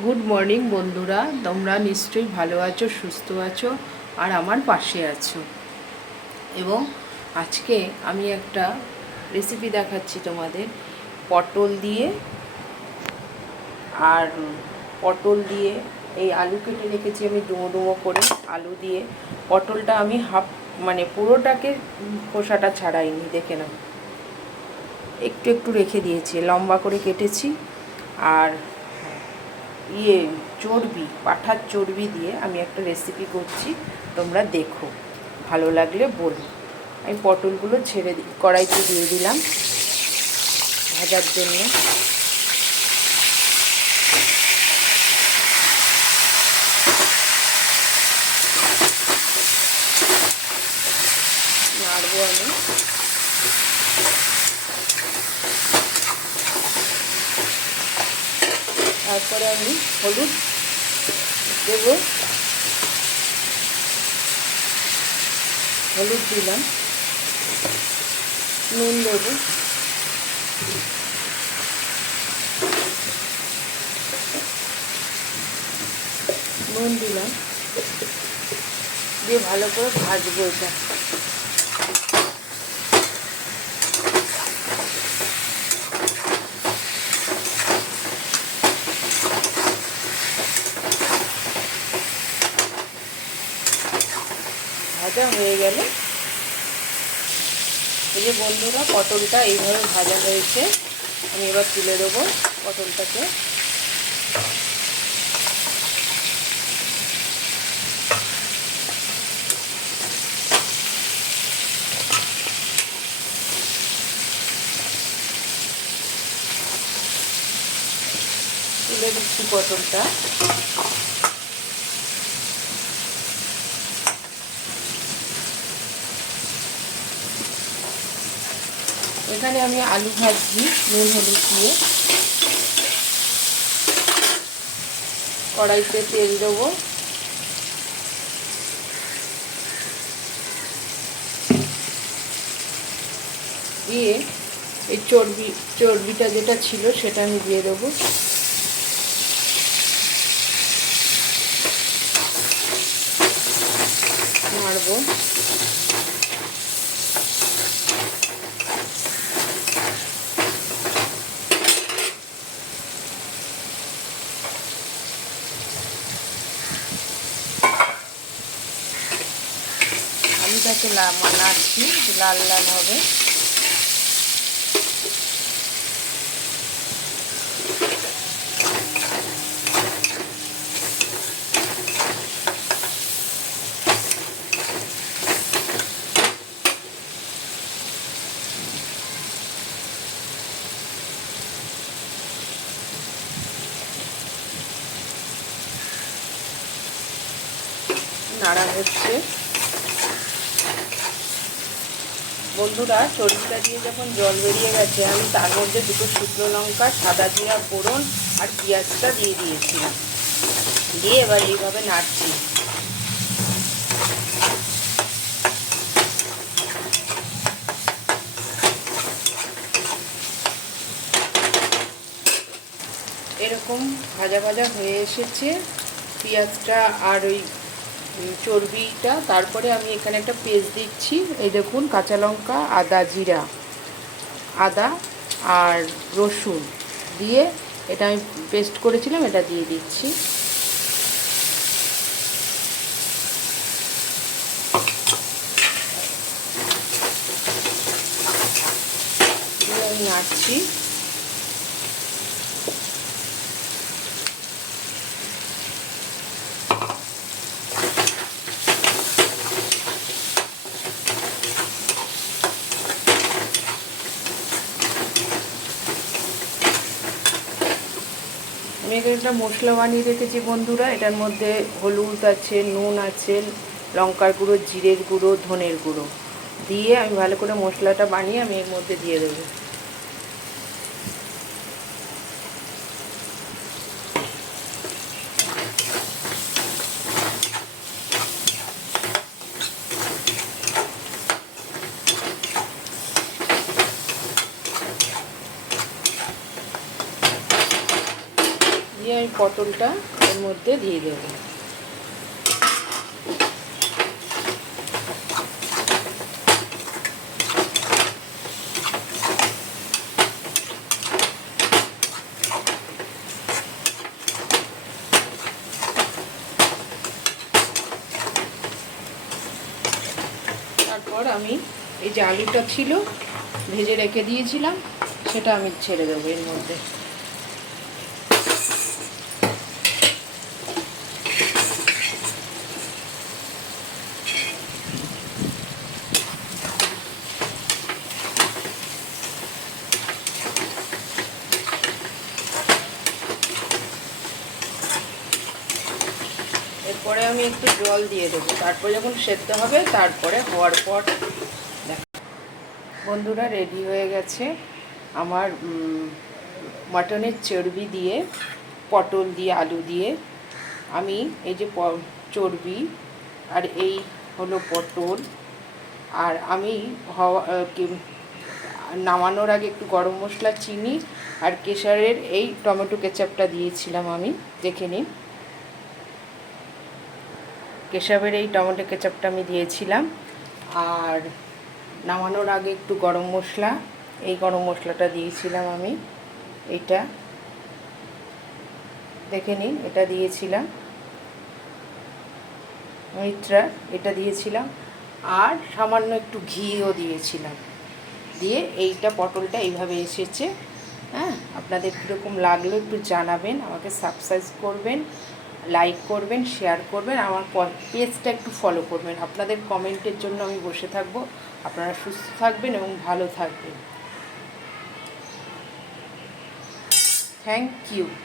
Good morning বন্ধুরা, তোমরা নিশ্চয়ই ভালো আছো, সুস্থ আছো আর আমার পাশে আছো। এবং আজকে আমি একটা রেসিপি দেখাচ্ছি তোমাদের। পটল দিয়ে আর পটল দিয়ে এই আলু কেটে রেখেছি আমি ডুমো ডুমো করে। আলু দিয়ে পটলটা আমি পুরোটাকে খোসাটা ছাড়াইনি, দেখে নাও, একটু একটু রেখে দিয়েছি, লম্বা করে কেটেছি। আর চর্বি, পাঁঠার চর্বি দিয়ে আমি একটা রেসিপি করছি, তোমরা দেখো, ভালো লাগলে বলো। আমি পটলগুলো কড়াইতে দিয়ে দিলাম ভাজার জন্য। নাড়বো আমি। তারপরে আমি হলুদ দেবো, হলুদ দিলাম, নুন দেবো, নুন দিলাম, দিয়ে ভালো করে ভাজবো এটা। ভাজা হয়ে গেলে, এই যে বন্ধুরা, পটলটা এইভাবে ভাজা হয়েছে, আমি এবার তুলে দেবো পটলটাকে। তুলে দিচ্ছি পটলটা। এখানে আমি আলু ভাজছি নুন হলুদ দিয়ে। কড়াইতে তেল দেবো, দিয়ে এই চর্বিটা যেটা ছিল সেটা আমি দিয়ে দেবো। নাড়বো। আলুটাকে নাড়ছি, লাল লাল হবে। নাড়া হচ্ছে। বন্ধুরা, চর্বিটা দিয়ে যখন জল বেরিয়ে গেছে, আমি তার মধ্যে দুটো শুকনো লঙ্কা, সাদা জিরা ফোড়ন আর পেঁয়াজটা দিয়ে দিয়েছিলাম। দিয়ে এবার এইভাবে নাড়ছি। এরকম ভাজা ভাজা হয়ে এসেছে পেঁয়াজটা আর ওই চর্বিটা। তারপরে আমি এখানে একটা পেস্ট দিচ্ছি, এই দেখুন, কাঁচা লঙ্কা, আদা, জিরা, আদা আর রসুন দিয়ে এটা আমি পেস্ট করেছিলাম, এটা দিয়ে দিচ্ছি। দিয়ে আমি নাড়ছি। আমি এখানে একটা মশলা বানিয়ে রেখেছি বন্ধুরা। এটার মধ্যে হলুদ আছে, নুন আছে, লঙ্কার গুঁড়ো, জিরের গুঁড়ো, ধনের গুঁড়ো দিয়ে আমি ভালো করে মশলাটা বানিয়ে আমি এর মধ্যে দিয়ে দেবো। দিয়ে আমি পটলটা এর মধ্যে দিয়ে দেবো। তারপর আমি এই যে আলুটা ছিল ভেজে রেখে দিয়েছিলাম সেটা আমি ছেড়ে দেবো এর মধ্যে। এরপরে আমি একটু জল দিয়ে দেবো, তারপর যখন সেদ্ধ হবে তারপরে হওয়ার পর বন্ধুরা রেডি হয়ে গেছে আমার মাটনের চর্বি দিয়ে, পটল দিয়ে, আলু দিয়ে। আমি এই যে চর্বি আর এই হলো পটল, আর আমি নামানোর আগে একটু গরম মশলা, চিনি আর কেশরের এই টমেটো কেচাপটা দিয়েছিলাম। আমি দেখে নিন, কেশবের এই টমেটো কেচাপটা আমি দিয়েছিলাম। আর নামানোর আগে একটু গরম মশলা, এই গরম মশলাটা দিয়েছিলাম আমি, এইটা দেখে নিন, এটা দিয়েছিলাম। মিত্রা এটা দিয়েছিলাম, আর সামান্য একটু ঘিও দিয়েছিলাম। দিয়ে এইটা পটলটা এইভাবে এসেছে। হ্যাঁ, আপনাদের কীরকম লাগলো একটু জানাবেন, আমাকে সাবস্ক্রাইব করবেন, লাইক করবেন, শেয়ার করবেন, আমার পেজটা একটু ফলো করবেন। আপনাদের কমেন্টের জন্য আমি বসে থাকবো। আপনারা সুস্থ থাকবেন এবং ভালো থাকবেন। Thank you.